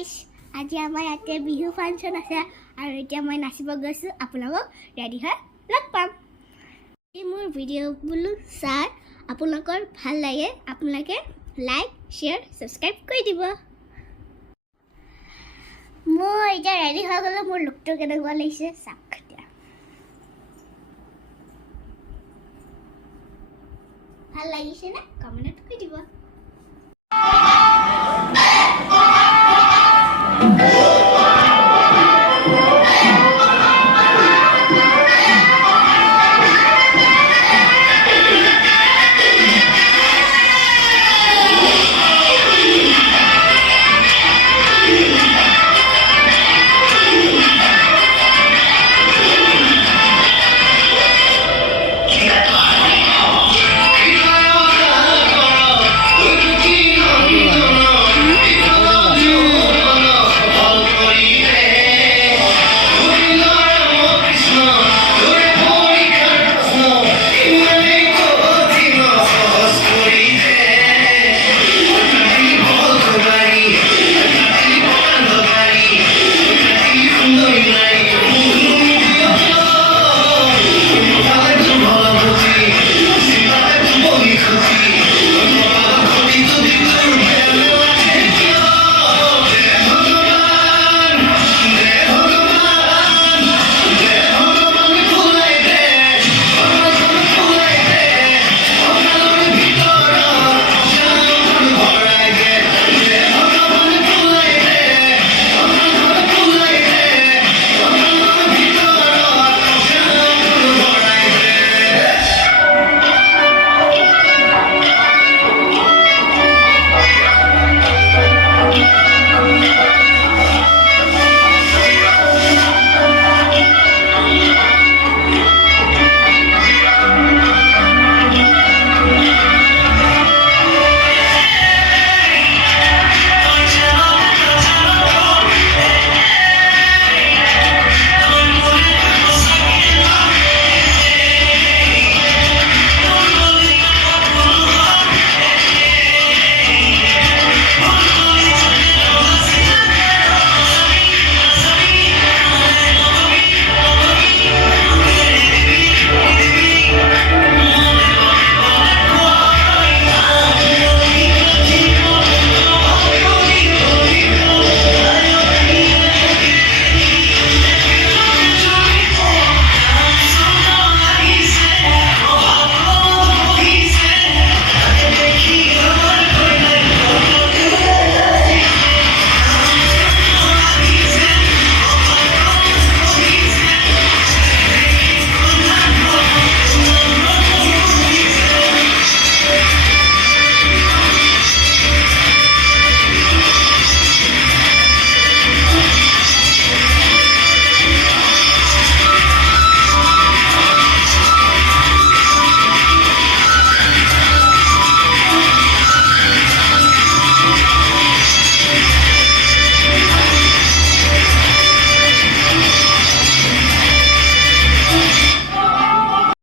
গাইজ আজি আমাৰ ইয়াতে বিহু ফাংচন আছে আৰু এতিয়া মই নাচিব গৈছোঁ আপোনালোক ৰেডি হৈ লগ পাম এই মোৰ ভিডিঅ'বোৰ চাই আপোনালোকৰ ভাল লাগে আপোনালোকে লাইক শ্বেয়াৰ ছাবস্ক্ৰাইব কৰি দিব মই এতিয়া ৰেডি হৈ গ'লো মোৰ লুকটো কেনেকুৱা লাগিছে চাওক এতিয়া ভাল লাগিছে নে কমেণ্টত কৈ দিব